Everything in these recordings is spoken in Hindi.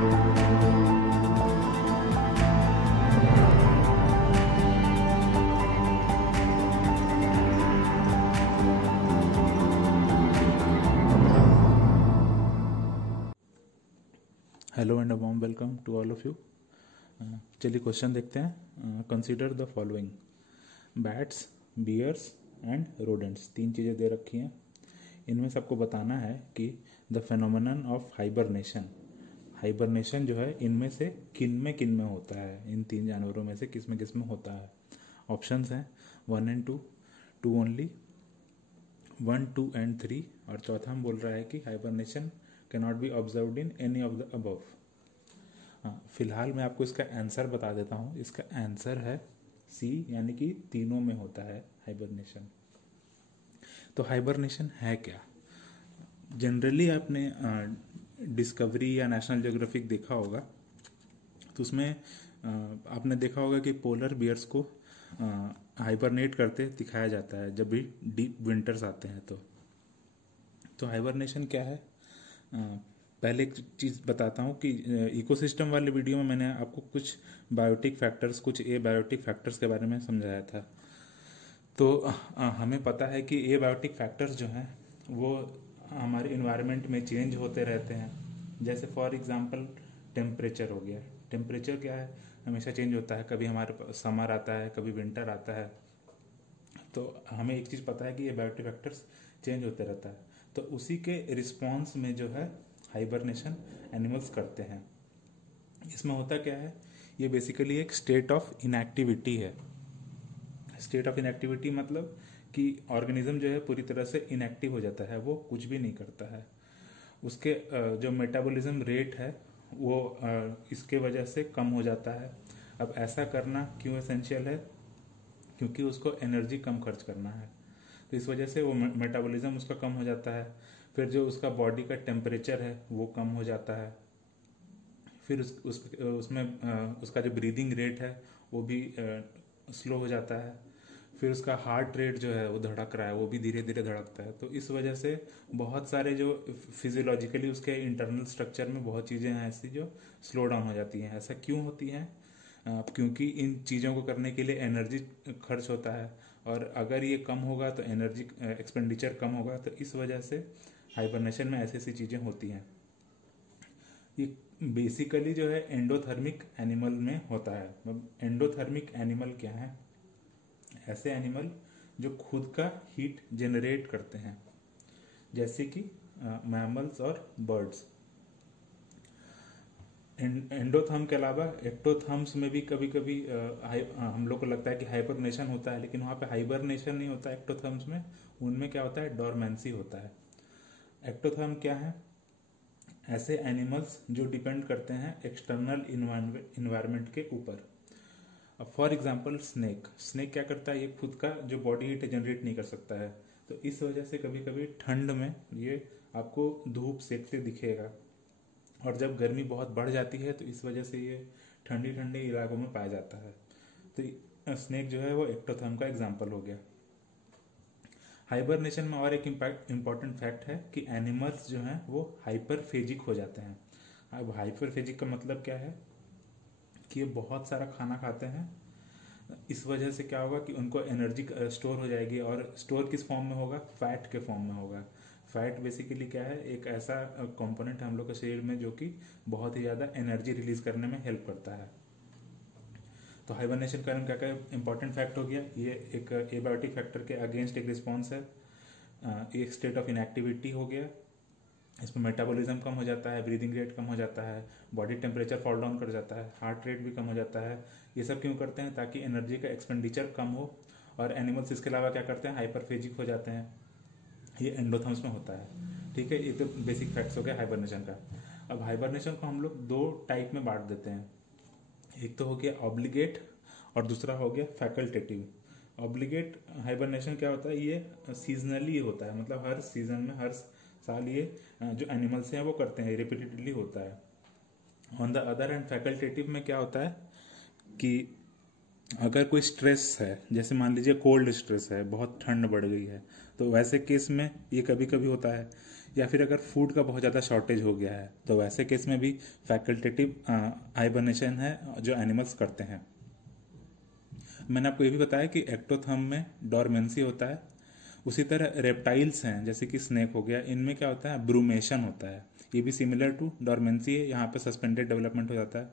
Hello and a warm welcome to all of you. चलिए क्वेश्चन देखते हैं। Consider the following: bats, bears and rodents. तीन चीज़ें दे रखी हैं। इनमें से आपको बताना है कि द फेनोमेनन ऑफ हाइबरनेशन जो है इनमें से किन में होता है, इन तीन जानवरों में से किस में होता है। ऑप्शंस हैं 1 and 2, 2 ओनली, 1, 2 and 3, और चौथा हम बोल रहा है कि hibernation cannot be observed in any of the above. फिलहाल मैं आपको इसका आंसर बता देता हूँ। इसका आंसर है सी, यानी कि तीनों में होता है हाइबरनेशन। तो हाइबरनेशन है क्या? जनरली आपने डिस्कवरी या नेशनल ज्योग्राफिक देखा होगा, तो उसमें आपने देखा होगा कि पोलर बियर्स को हाइबरनेट करते दिखाया जाता है जब भी डीप विंटर्स आते हैं। तो हाइबरनेशन क्या है? पहले एक चीज़ बताता हूँ कि इकोसिस्टम वाले वीडियो में मैंने आपको कुछ बायोटिक फैक्टर्स, कुछ एबायोटिक फैक्टर्स के बारे में समझाया था। तो हमें पता है कि एबायोटिक फैक्टर्स जो हैं वो हमारे इन्वायरमेंट में चेंज होते रहते हैं। जैसे फॉर एग्जांपल टेम्परेचर हो गया। टेम्परेचर क्या है? हमेशा चेंज होता है। कभी हमारे पास समर आता है, कभी विंटर आता है। तो हमें एक चीज़ पता है कि एबायोटिक फैक्टर्स चेंज होते रहता है। तो उसी के रिस्पॉन्स में जो है हाइबरनेशन एनिमल्स करते हैं। इसमें होता क्या है? ये बेसिकली एक स्टेट ऑफ इनएक्टिविटी है। स्टेट ऑफ इनएक्टिविटी मतलब कि ऑर्गेनिज्म जो है पूरी तरह से इनएक्टिव हो जाता है, वो कुछ भी नहीं करता है। उसके जो मेटाबॉलिज्म रेट है वो इसके वजह से कम हो जाता है। अब ऐसा करना क्यों एसेंशियल है? क्योंकि उसको एनर्जी कम खर्च करना है, तो इस वजह से वो मेटाबॉलिज्म उसका कम हो जाता है। फिर जो उसका बॉडी का टेम्परेचर है वो कम हो जाता है। फिर उसमें उसका जो ब्रीदिंग रेट है वो भी स्लो हो जाता है। फिर उसका हार्ट रेट जो है वो धड़क रहा है, वो भी धीरे धीरे धड़कता है। तो इस वजह से बहुत सारे जो फिजियोलॉजिकली उसके इंटरनल स्ट्रक्चर में बहुत चीज़ें हैं ऐसी जो स्लो डाउन हो जाती हैं। ऐसा क्यों होती हैं? क्योंकि इन चीज़ों को करने के लिए एनर्जी खर्च होता है, और अगर ये कम होगा तो एनर्जी एक्सपेंडिचर कम होगा। तो इस वजह से हाइबरनेशन में ऐसी ऐसी चीज़ें होती हैं। ये बेसिकली जो है एंडोथर्मिक एनिमल में होता है। मतलब एंडोथर्मिक एनिमल क्या है? ऐसे एनिमल जो खुद का हीट जनरेट करते हैं, जैसे कि मैमल्स और बर्ड्स। एंडोथर्म के अलावा एक्टोथर्म्स में भी कभी कभी हम लोग को लगता है कि हाइबरनेशन होता है, लेकिन वहाँ पे हाइबरनेशन नहीं होता एक्टोथर्म्स में। उनमें क्या होता है? डॉर्मेंसी होता है। एक्टोथर्म क्या है? ऐसे एनिमल्स जो डिपेंड करते हैं एक्सटर्नल इन्वायरमेंट के ऊपर। अब फॉर एग्जांपल स्नेक क्या करता है? ये खुद का जो बॉडी हीट जनरेट नहीं कर सकता है। तो इस वजह से कभी कभी ठंड में ये आपको धूप सेकते दिखेगा, और जब गर्मी बहुत बढ़ जाती है तो इस वजह से ये ठंडी ठंडी इलाकों में पाया जाता है। तो स्नेक जो है वो एक्टोथर्म का एग्जाम्पल हो गया। हाइबरनेशन में और एक इम्पॉर्टेंट फैक्ट है कि एनिमल्स जो हैं वो हाइपरफेजिक हो जाते हैं। अब हाइपरफेजिक का मतलब क्या है? कि ये बहुत सारा खाना खाते हैं। इस वजह से क्या होगा कि उनको एनर्जी स्टोर हो जाएगी, और स्टोर किस फॉर्म में होगा? फैट के फॉर्म में होगा। फैट बेसिकली क्या है? एक ऐसा कंपोनेंट है हम लोग के शरीर में जो कि बहुत ही ज़्यादा एनर्जी रिलीज करने में हेल्प करता है। तो हाइबरनेशन का क्या क्या इंपॉर्टेंट फैक्ट हो गया? ये एक एबायोटिक फैक्टर के अगेंस्ट एक रिस्पॉन्स है। एक स्टेट ऑफ इनएक्टिविटी हो गया। इसमें मेटाबॉलिज्म कम हो जाता है, ब्रीदिंग रेट कम हो जाता है, बॉडी टेम्परेचर फॉल डाउन कर जाता है, हार्ट रेट भी कम हो जाता है। ये सब क्यों करते हैं? ताकि एनर्जी का एक्सपेंडिचर कम हो। और एनिमल्स इसके अलावा क्या करते हैं? हाइपरफेजिक हो जाते हैं। ये एंडोथर्म्स में होता है। ठीक है, ये तो बेसिक फैक्ट्स हो गया हाइबरनेशन का। अब हाइबरनेशन को हम लोग दो टाइप में बांट देते हैं। एक तो हो गया ऑब्लिगेट और दूसरा हो गया फैकल्टेटिव। ऑब्लिगेट हाइबरनेशन क्या होता है? ये सीजनली होता है, मतलब हर सीजन में हर साल ये जो एनिमल्स हैं वो करते हैं, रिपीटेडली होता है। On the other hand facultative में क्या होता है कि अगर कोई स्ट्रेस है, जैसे मान लीजिए कोल्ड स्ट्रेस है, बहुत ठंड बढ़ गई है, तो वैसे केस में ये कभी कभी होता है। या फिर अगर फूड का बहुत ज़्यादा शॉर्टेज हो गया है तो वैसे केस में भी फैकल्टेटिव हाइबरनेशन है जो एनिमल्स करते हैं। मैंने आपको ये भी बताया कि एक्टोथर्म में डॉर्मेंसी होता है। उसी तरह रेप्टाइल्स हैं जैसे कि स्नेक हो गया, इनमें क्या होता है, ब्रूमेशन होता है। ये भी सिमिलर टू डॉर्मेंसी है, यहाँ पे सस्पेंडेड डेवलपमेंट हो जाता है।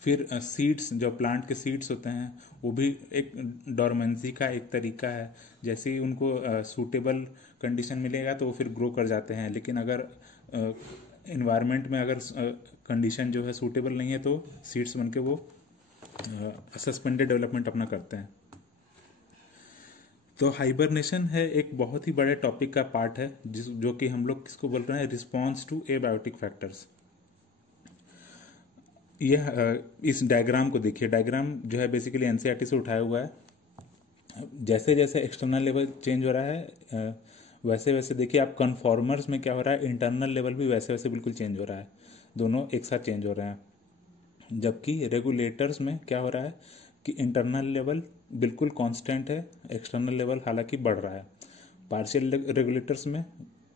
फिर सीड्स, जो प्लांट के सीड्स होते हैं, वो भी एक डॉर्मेंसी का एक तरीका है। जैसे ही उनको सूटेबल कंडीशन मिलेगा तो वो फिर ग्रो कर जाते हैं, लेकिन अगर इन्वायरमेंट में अगर कंडीशन जो है सूटेबल नहीं है तो सीड्स बन के वो सस्पेंडेड डेवलपमेंट अपना करते हैं। तो हाइबरनेशन है एक बहुत ही बड़े टॉपिक का पार्ट है जो कि हम लोग किसको बोल रहे हैं, रिस्पॉन्स टू एबायोटिक फैक्टर्स। यह इस डायग्राम को देखिए, डायग्राम जो है बेसिकली एनसीईआरटी से उठाया हुआ है। जैसे जैसे एक्सटर्नल लेवल चेंज हो रहा है वैसे वैसे देखिए आप कन्फॉर्मर्स में क्या हो रहा है, इंटरनल लेवल भी वैसे वैसे बिल्कुल चेंज हो रहा है, दोनों एक साथ चेंज हो रहे हैं। जबकि रेगुलेटर्स में क्या हो रहा है कि इंटरनल लेवल बिल्कुल कांस्टेंट है, एक्सटर्नल लेवल हालांकि बढ़ रहा है। पार्शियल रेगुलेटर्स में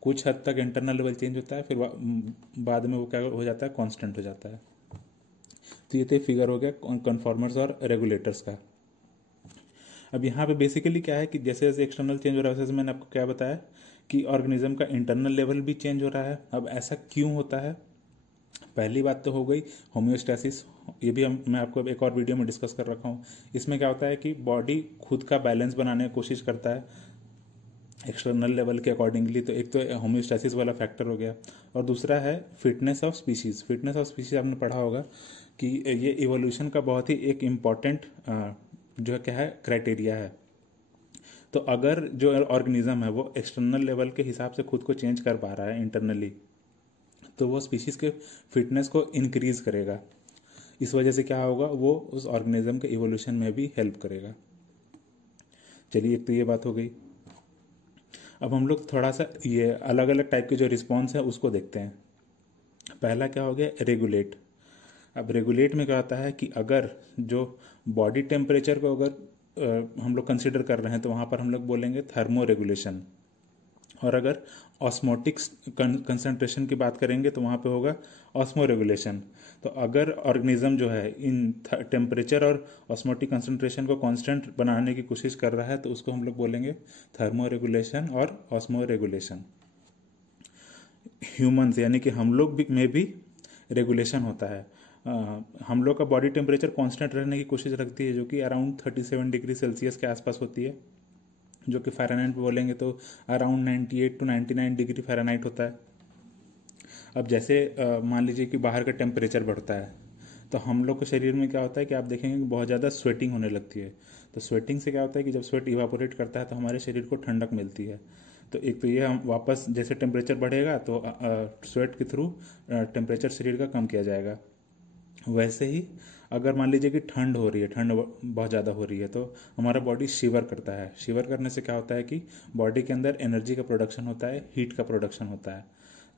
कुछ हद तक इंटरनल लेवल चेंज होता है, फिर बाद में वो क्या हो जाता है, कांस्टेंट हो जाता है। तो ये तो फिगर हो गया कन्फॉर्मर्स और रेगुलेटर्स का। अब यहाँ पे बेसिकली क्या है कि जैसे जैसे एक्सटर्नल चेंज हो रहा है वैसे मैंने आपको क्या बताया कि ऑर्गेनिज्म का इंटरनल लेवल भी चेंज हो रहा है। अब ऐसा क्यों होता है, पहली बात तो हो गई होम्योस्टैसिस। ये भी मैं आपको एक और वीडियो में डिस्कस कर रखा हूँ। इसमें क्या होता है कि बॉडी खुद का बैलेंस बनाने की कोशिश करता है एक्सटर्नल लेवल के अकॉर्डिंगली। तो एक तो होम्योस्टैसिस वाला फैक्टर हो गया, और दूसरा है fitness of species. Fitness of species आपने पढ़ा होगा कि ये इवोल्यूशन का बहुत ही एक इम्पॉर्टेंट जो है क्या है, क्राइटेरिया है। तो अगर जो ऑर्गेनिज्म है वो एक्सटर्नल लेवल के हिसाब से खुद को चेंज कर पा रहा है इंटरनली, तो वो स्पीशीज के फिटनेस को इंक्रीज करेगा। इस वजह से क्या होगा, वो उस ऑर्गेनिज्म के इवोल्यूशन में भी हेल्प करेगा। चलिए, एक तो ये बात हो गई। अब हम लोग थोड़ा सा ये अलग अलग टाइप के जो रिस्पॉन्स है उसको देखते हैं। पहला क्या हो गया, रेगुलेट। अब रेगुलेट में क्या होता है कि अगर जो बॉडी टेम्परेचर को अगर हम लोग कंसिडर कर रहे हैं तो वहाँ पर हम लोग बोलेंगे थर्मो रेगुलेशन। और अगर ऑस्मोटिक कंसंट्रेशन की बात करेंगे तो वहाँ पे होगा ऑस्मो रेगुलेशन। तो अगर ऑर्गेनिज्म जो है इन टेम्परेचर और ऑस्मोटिक कंसंट्रेशन को कांस्टेंट बनाने की कोशिश कर रहा है तो उसको हम लोग बोलेंगे थर्मो रेगुलेशन और ऑस्मो रेगुलेशन। ह्यूमंस यानी कि हम लोग में भी रेगुलेशन होता है। हम लोग का बॉडी टेम्परेचर कांस्टेंट रहने की कोशिश रखती है, जो कि अराउंड 37 डिग्री सेल्सियस के आसपास होती है, जो कि फ़ारेनहाइट बोलेंगे तो अराउंड 98 to 99 डिग्री फ़ारेनहाइट होता है। अब जैसे मान लीजिए कि बाहर का टेम्परेचर बढ़ता है तो हम लोग के शरीर में क्या होता है कि आप देखेंगे कि बहुत ज़्यादा स्वेटिंग होने लगती है। तो स्वेटिंग से क्या होता है कि जब स्वेट इवापोरेट करता है तो हमारे शरीर को ठंडक मिलती है। तो एक तो ये हम वापस जैसे टेम्परेचर बढ़ेगा तो स्वेट के थ्रू टेम्परेचर शरीर का कम किया जाएगा। वैसे ही अगर मान लीजिए कि ठंड हो रही है, ठंड बहुत ज़्यादा हो रही है, तो हमारा बॉडी शिवर करता है। शिवर करने से क्या होता है कि बॉडी के अंदर एनर्जी का प्रोडक्शन होता है, हीट का प्रोडक्शन होता है।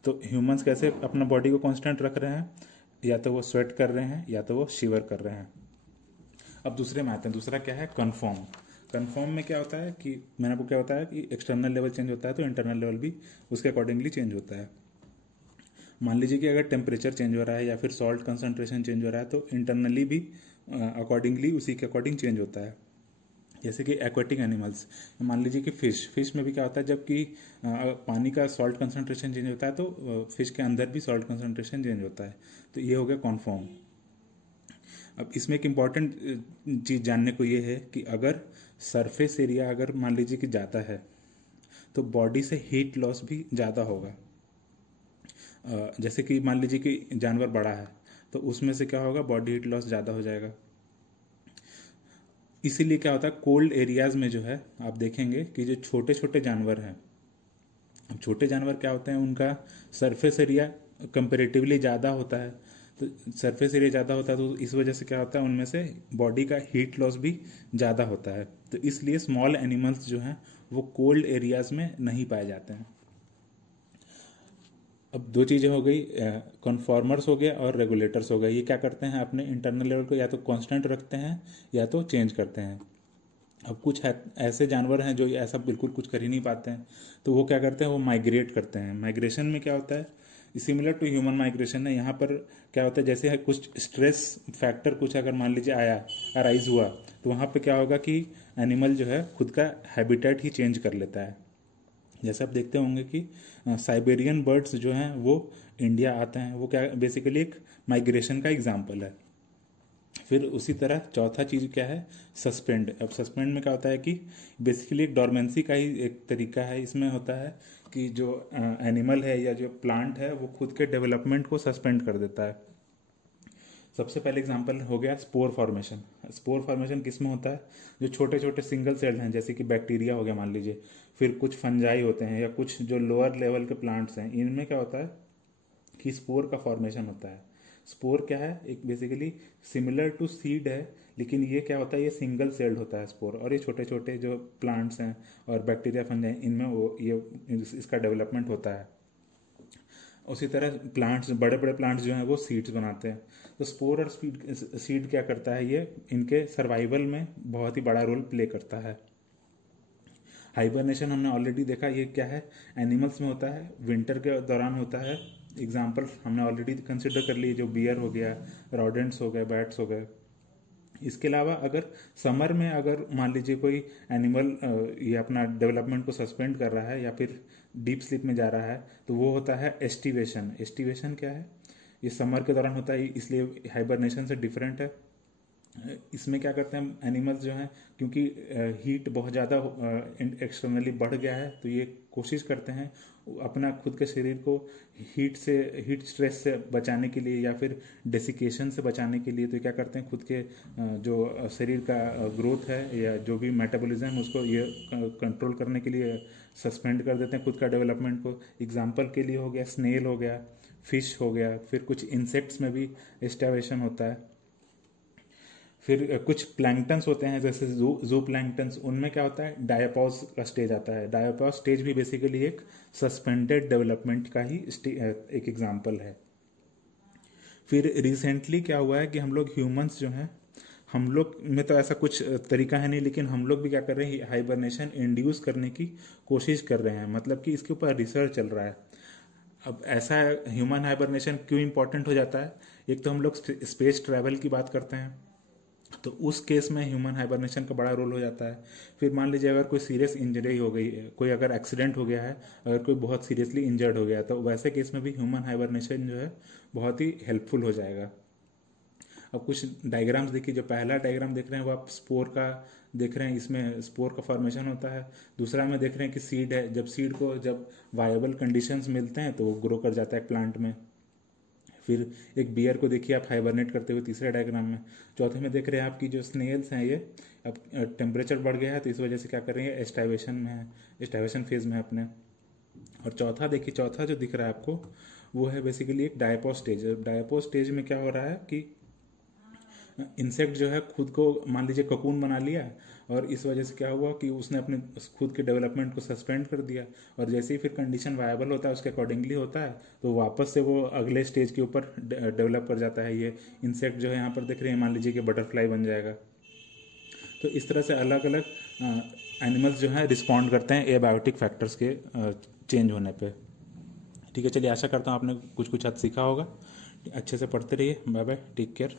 तो ह्यूमंस कैसे अपना बॉडी को कांस्टेंट रख रहे हैं, या तो वो स्वेट कर रहे हैं या तो वो शिवर कर रहे हैं। अब दूसरे में आते हैं। दूसरा क्या है, कन्फर्म। कन्फर्म में क्या होता है कि मैंने आपको क्या बताया कि एक्सटर्नल लेवल चेंज होता है तो इंटरनल लेवल भी उसके अकॉर्डिंगली चेंज होता है। मान लीजिए कि अगर टेम्परेचर चेंज हो रहा है या फिर सॉल्ट कंसंट्रेशन चेंज हो रहा है तो इंटरनली भी अकॉर्डिंगली उसी के अकॉर्डिंग चेंज होता है। जैसे कि एक्वेटिक एनिमल्स, मान लीजिए कि फिश में भी क्या होता है, जबकि पानी का सॉल्ट कंसंट्रेशन चेंज होता है तो फिश के अंदर भी सॉल्ट कंसंट्रेशन चेंज होता है। तो ये हो गया कॉन्फॉर्म। अब इसमें एक इम्पॉर्टेंट चीज़ जानने को ये है कि अगर सरफेस एरिया अगर मान लीजिए कि ज़्यादा है तो बॉडी से हीट लॉस भी ज़्यादा होगा। जैसे कि मान लीजिए कि जानवर बड़ा है तो उसमें से क्या होगा, बॉडी हीट लॉस ज़्यादा हो जाएगा। इसीलिए क्या होता है, कोल्ड एरियाज में जो है आप देखेंगे कि जो छोटे छोटे जानवर हैं, छोटे जानवर क्या होते हैं, उनका सरफेस एरिया कंपेरेटिवली ज़्यादा होता है। तो सरफेस एरिया ज़्यादा होता है तो इस वजह से क्या होता है, उनमें से बॉडी का हीट लॉस भी ज़्यादा होता है। तो इसलिए स्मॉल एनिमल्स जो हैं वो कोल्ड एरियाज में नहीं पाए जाते हैं। अब दो चीज़ें हो गई, कन्फॉर्मर्स हो गए और रेगुलेटर्स हो गए। ये क्या करते हैं, अपने इंटरनल लेवल को या तो कांस्टेंट रखते हैं या तो चेंज करते हैं। अब कुछ ऐसे जानवर हैं जो ऐसा बिल्कुल कुछ कर ही नहीं पाते हैं, तो वो क्या करते हैं, वो माइग्रेट करते हैं। माइग्रेशन में क्या होता है, सिमिलर टू ह्यूमन माइग्रेशन है। यहाँ पर क्या होता है, जैसे है कुछ स्ट्रेस फैक्टर कुछ अगर मान लीजिए आया, अराइज हुआ, तो वहाँ पे क्या होगा कि एनिमल जो है खुद का हैबिटेट ही चेंज कर लेता है। जैसे आप देखते होंगे कि साइबेरियन बर्ड्स जो हैं वो इंडिया आते हैं, वो क्या बेसिकली एक माइग्रेशन का एग्जाम्पल है। फिर उसी तरह चौथा चीज़ क्या है, सस्पेंड। अब सस्पेंड में क्या होता है कि बेसिकली एक डोरमेंसी का ही एक तरीका है। इसमें होता है कि जो एनिमल है या जो प्लांट है वो खुद के डेवलपमेंट को सस्पेंड कर देता है। सबसे पहले एग्जांपल हो गया स्पोर फॉर्मेशन। स्पोर फॉर्मेशन किस में होता है, जो छोटे छोटे सिंगल सेल हैं जैसे कि बैक्टीरिया हो गया मान लीजिए, फिर कुछ फंजाई होते हैं या कुछ जो लोअर लेवल के प्लांट्स हैं, इनमें क्या होता है कि स्पोर का फॉर्मेशन होता है। स्पोर क्या है, एक बेसिकली सिमिलर टू सीड है, लेकिन ये क्या होता है, ये सिंगल सेल्ड होता है स्पोर। और ये छोटे छोटे जो प्लांट्स हैं और बैक्टीरिया फंजाई, इनमें वो ये इसका डेवलपमेंट होता है। उसी तरह प्लांट्स, बड़े बड़े प्लांट्स जो हैं वो सीड्स बनाते हैं। तो स्पोर और सीड क्या करता है, ये इनके सर्वाइवल में बहुत ही बड़ा रोल प्ले करता है। हाइबरनेशन हमने ऑलरेडी देखा, ये क्या है, एनिमल्स में होता है, विंटर के दौरान होता है। एग्जाम्पल हमने ऑलरेडी कंसिडर कर लिए, जो बियर हो गया, रॉडेंट्स हो गए, बैट्स हो गए। इसके अलावा अगर समर में अगर मान लीजिए कोई एनिमल ये अपना डेवलपमेंट को सस्पेंड कर रहा है या फिर डीप स्लीप में जा रहा है, तो वो होता है एस्टिवेशन। एस्टिवेशन क्या है, ये समर के दौरान होता है, इसलिए हाइबरनेशन से डिफरेंट है। इसमें क्या करते हैं एनिमल्स जो हैं, क्योंकि हीट बहुत ज़्यादा एक्सटर्नली बढ़ गया है, तो ये कोशिश करते हैं अपना खुद के शरीर को हीट स्ट्रेस से बचाने के लिए या फिर डेसिकेशन से बचाने के लिए। तो क्या करते हैं, खुद के जो शरीर का ग्रोथ है या जो भी मेटाबॉलिज्म है उसको ये कंट्रोल करने के लिए सस्पेंड कर देते हैं खुद का डेवलपमेंट को। एग्जाम्पल के लिए हो गया स्नेल हो गया, फिश हो गया, फिर कुछ इंसेक्ट्स में भी एस्टिवेशन होता है। फिर कुछ प्लैंक्टन्स होते हैं जैसे जू प्लैंक्टन्स, उनमें क्या होता है, डायापॉज का स्टेज आता है। डायापॉज स्टेज भी बेसिकली एक सस्पेंडेड डेवलपमेंट का ही एक एग्जांपल है। फिर रिसेंटली क्या हुआ है कि हम लोग ह्यूमंस जो हैं, हम लोग में तो ऐसा कुछ तरीका है नहीं, लेकिन हम लोग भी क्या कर रहे हैं, हाइबरनेशन इंड्यूस करने की कोशिश कर रहे हैं। मतलब कि इसके ऊपर रिसर्च चल रहा है। अब ऐसा ह्यूमन हाइबरनेशन क्यों इंपॉर्टेंट हो जाता है, एक तो हम लोग स्पेस ट्रैवल की बात करते हैं, तो उस केस में ह्यूमन हाइबरनेशन का बड़ा रोल हो जाता है। फिर मान लीजिए अगर कोई सीरियस इंजरी हो गई है, कोई अगर एक्सीडेंट हो गया है, अगर कोई बहुत सीरियसली इंजर्ड हो गया, तो वैसे केस में भी ह्यूमन हाइबरनेशन जो है बहुत ही हेल्पफुल हो जाएगा। अब कुछ डायग्राम्स देखिए, जो पहला डायग्राम देख रहे हैं वो आप स्पोर का देख रहे हैं, इसमें स्पोर का फॉर्मेशन होता है। दूसरा में देख रहे हैं कि सीड है, जब सीड को जब वायबल कंडीशंस मिलते हैं तो वो ग्रो कर जाता है प्लांट में। फिर एक बियर को देखिए आप हाइबरनेट करते हुए तीसरे डायग्राम में। चौथे में देख रहे हैं आपकी जो स्नेल्स हैं, ये अब टेम्परेचर बढ़ गया है तो इस वजह से क्या कर रही है, एस्टाइवेशन में है, एस्टाइवेशन फेज में है अपने। और चौथा देखिए, चौथा जो दिख रहा है आपको वो है बेसिकली एक डायपॉज स्टेज। डायपॉज स्टेज में क्या हो रहा है कि इंसेक्ट जो है खुद को मान लीजिए ककून बना लिया, और इस वजह से क्या हुआ कि उसने अपने खुद के डेवलपमेंट को सस्पेंड कर दिया, और जैसे ही फिर कंडीशन वायबल होता है उसके अकॉर्डिंगली होता है, तो वापस से वो अगले स्टेज के ऊपर डेवलप कर जाता है। ये इंसेक्ट जो है यहाँ पर देख रहे हैं, मान लीजिए कि बटरफ्लाई बन जाएगा। तो इस तरह से अलग अलग एनिमल्स जो हैं रिस्पॉन्ड करते हैं एबायोटिक फैक्टर्स के चेंज होने पे। ठीक है, चलिए आशा करता हूँ आपने कुछ कुछ हद सीखा होगा। अच्छे से पढ़ते रहिए। Bye bye, take care.